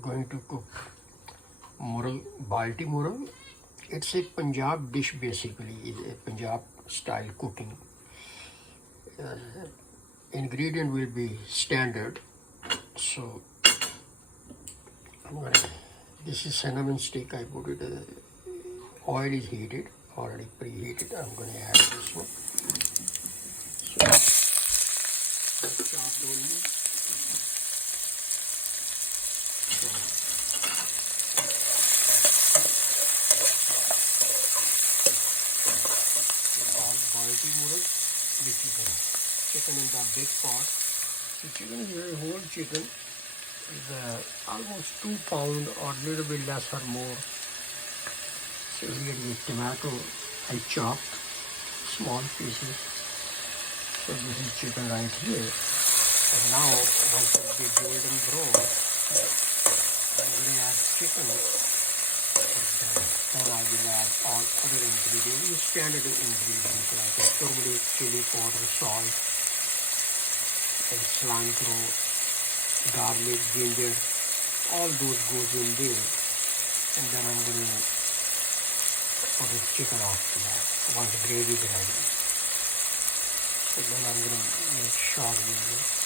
going to cook Murag, Balti Murag. It's a Punjab dish basically, it's a Punjab style cooking. Ingredient will be standard. So this is cinnamon stick. I put it. Oil is heated, already preheated. I'm going to add this one. So chopped onion. Balti Murag, the chicken in the big pot. The chicken is very whole chicken. It's almost 2 pounds or a little bit less or more. So here is tomato I chopped, small pieces. So this is chicken right here. And now once it gets golden brown, I'm going to add chicken. Then I will add all other ingredients, standard ingredients like turmeric, chili powder, salt, and cilantro, garlic, ginger. All those goes in there. And then I'm going to put the chicken after that once the gravy is ready. So then I'm going to make short videos.